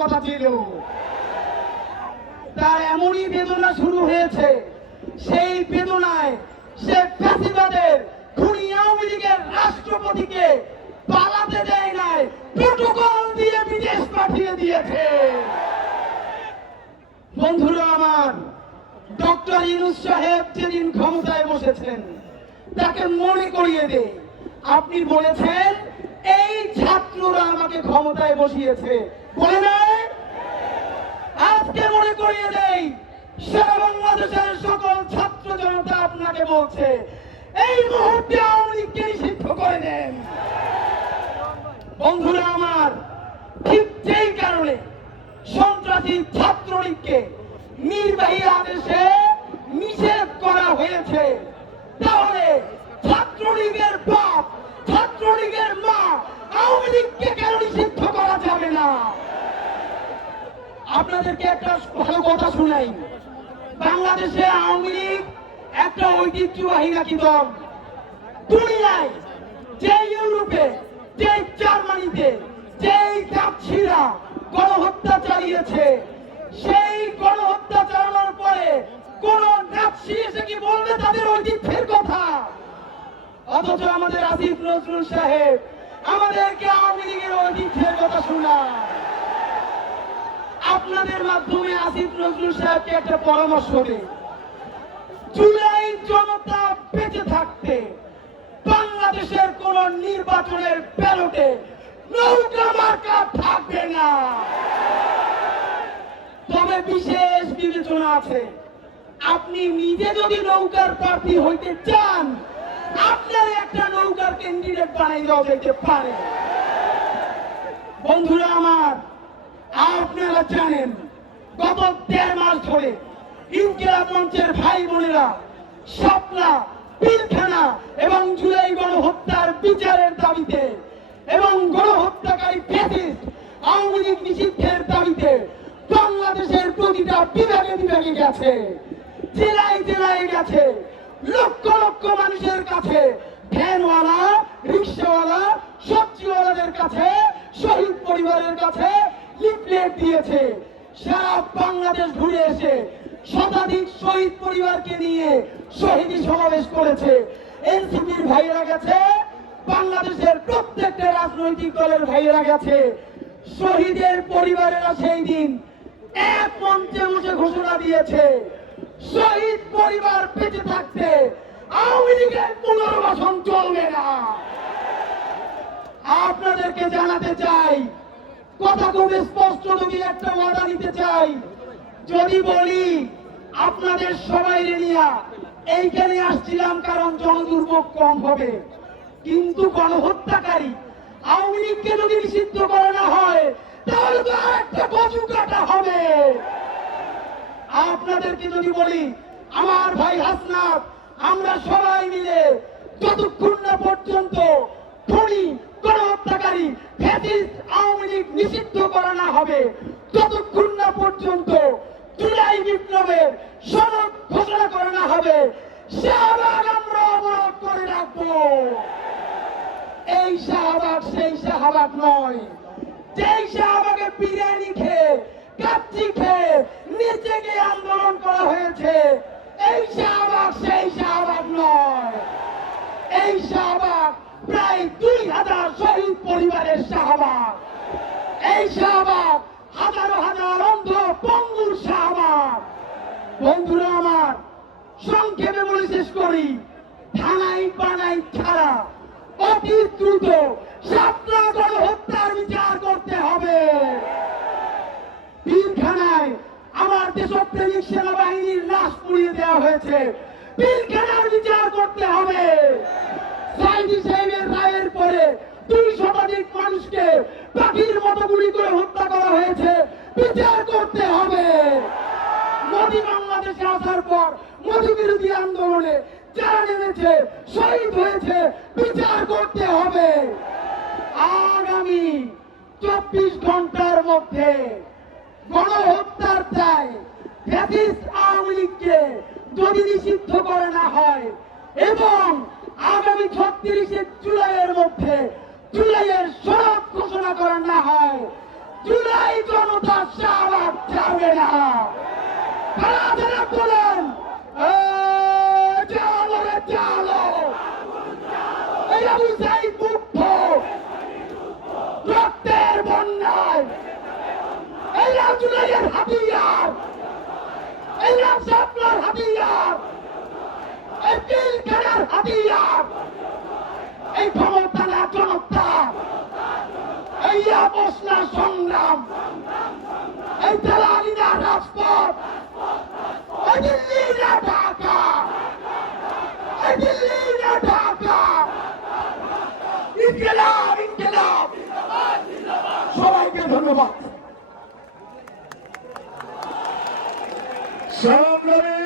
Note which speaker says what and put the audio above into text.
Speaker 1: কথা ছিল। তার এমনই বেদনা শুরু হয়েছে। সেই বেদনায় সে ফ্যাসিবাদের খুনি আওয়ামী লীগের রাষ্ট্রপতিকে পালাতে দেয় নাই, প্রোটোকল দিয়ে বিদেশ পাঠিয়ে দিয়েছে। বন্ধুরা আমার, ডক্টর ইউনুস সাহেব যেদিন ক্ষমতায় বসেছেন, তাকে মনে করিয়ে দে। আপনি বলেছেন, এই ছাত্ররা আমাকে ক্ষমতায় বসিয়েছে। বলে নাই আজকে মনে করিয়ে দেই সারা বাংলাদেশের সকল ছাত্র জনতা আপনাকে বলছে, এই মুহূর্তে আওয়ামী লীগকে নিষিদ্ধ করে দেন। বন্ধুরা আমার, ঠিক যেই কারণে সন্ত্রাসী ছাত্রলীগকে নির্বাহী আদেশে নিষেধ করা হয়েছে, তাহলে ছাত্রলীগের বাপ, ছাত্রলীগের মা আওয়ামী লীগকে কেন নিষিদ্ধ করা যাবে না? আপনাদেরকে একটা ভালো কথা শুনাই। বাংলাদেশে আওয়ামী লীগ একটা ঐতিহ্যবাহী নাকি দল? দুনিয়ায়, যে ইউরোপে, যে জার্মানিতে, যেই কাপছিরা গণহত্যা চালিয়েছে, সেই গণহত্যা চালানোর পরে কোন নাৎসি এসে কি বলবে তাদের ঐতিহ্যের কথা? অথচ আমাদের আসিফ নজরুল সাহেব আমাদেরকে আওয়ামী লীগের ঐতিহ্যের কথা শোনা আপনাদের মাধ্যমে আসিফ নজরুল সাহেবকে একটা পরামর্শ দিই। জুলাই জনতা বেঁচে থাকতে, বাংলাদেশের কোন নির্বাচনের ব্যালটে নৌকা মার্কা থাকবে না। তবে বিশেষ বিবেচনা আছে, আপনি নিজে যদি নৌকার প্রার্থী হইতে চান, আপনার একটা নৌকার ক্যান্ডিডেট বানাই দেওয়া যেতে পারে। বন্ধুরা আমার, আপনারা জানেন, গত দেড় মাস ধরে ইনকিলাব মঞ্চের ভাই বোনেরা শাপলা পিলখানা এবং জুলাই গণহত্যার বিচারের দাবিতে এবং গণহত্যাকারী ফ্যাসিস্ট আওয়ামী লীগ নিষিদ্ধের দাবিতে বাংলাদেশের প্রতিটা বিভাগে বিভাগে গেছে, জেলায় জেলায় গেছে, লক্ষ লক্ষ মানুষের কাছে, ভ্যানওয়ালা, রিক্সাওয়ালা, সবজিওয়ালাদের কাছে, শহীদ পরিবারের কাছে লিফলেট দিয়েছে। সারা বাংলাদেশ ঘুরে এসে শতাধিক শহীদ পরিবারকে নিয়ে শহীদ সমাবেশ করেছে। এনসিপির ভাইয়েরা গেছে, বাংলাদেশের প্রত্যেকটা রাজনৈতিক দলের ভাইয়েরা গেছে। শহীদের পরিবারেরা সেই দিন এক মঞ্চে বসে ঘোষণা দিয়েছে, শহীদ পরিবার বেঁচে থাকতে আওয়ামী লীগের পুনর্বাসন চলবে না। আপনাদেরকে জানাতে চাই, কথা খুব স্পষ্ট যদি একটা ওয়াদা নিতে চাই যদি বলি, আপনাদের সবাই নিয়া এইখানে আসছিলাম কারণ জনদুর্ভোগ কম হবে। কিন্তু গণহত্যাকারী, আওয়ামী লীগকে যদি নিষিদ্ধ করে না হয়, তাহলে একটা কচু কাটা হবে। আপনাদেরকে যদি বলি, আমার ভাই হাসনাত, আমরা সবাই মিলে যতক্ষণ না পর্যন্ত খুনি, গণহত্যাকারী, ফ্যাসিস্ট, আওয়ামী লীগ নিষিদ্ধ করা না হবে, ততক্ষণ না পর্যন্ত জুলাই বিপ্লবের সনদ ঘোষণা করা না হবে, শাহবাগ আমরা অবরোধ করে রাখব। এই শাহবাগ সেই শাহবাগ নয়, যেই শাহবাগে বিরিয়ানি খেয়ে, কাচ্চি খেয়ে গিয়ে আন্দোলন করা হয়েছে, এই শাহবাগ সেই শাহবাগ নয়। এই শাহবাগ প্রায় দুই হাজার শহীদ পরিবারের শাহবাগ। এই শাহবাগ বন্ধুরা আমার, সংক্ষেপে বলে শেষ করি। থানাই পানাই ছাড়া। অতি দ্রুত সাতটা গণহত্যার বিচার করতে হবে। পিলখানায় আমার দেশপ্রেমিক সেনাবাহিনীর লাশ পুড়িয়ে দেওয়া হয়েছে। পিলখানার বিচার করতে হবে। সাইদি সাহেবের রায়ের পরে দুই শতাধিক মানুষকে পাখির মতো গুলি করে হত্যা করা হয়েছে। বিচার করতে হবে। মোদী বাংলাদেশে আসার পর মোদী বিরোধী আন্দোলনে যারা নেমেছে, শহীদ হয়েছে, বিচার করতে হবে। আগামী চব্বিশ ঘণ্টার মধ্যে গণহত্যার ফ্যাসিস্ট আওয়ামী লীগকে যদি নিষিদ্ধ করে না হয়, এবং আগামী ছত্রিশে জুলাইয়ের মধ্যে জুলাইয়ের সড়ক ঘোষণা করা না হয়, জুলাই জনতা চাওয়ার যাবে না। রক্তের বন্যায়, এই রাজুলের হাতিয়ার, এই রামসাপলার হাতিয়ার, এই পিলখানার হাতিয়ার, এই ক্ষমতা না জনতা এই অবসনা সংগ্রাম। এই দালালি না রাজপথ। এই দিল্লি না ঢাকা। এই দিল্লি না ঢাকা। ইনকিলাব ইনকিলাব। সবাইকে ধন্যবাদ।
Speaker 2: সংগ্রামী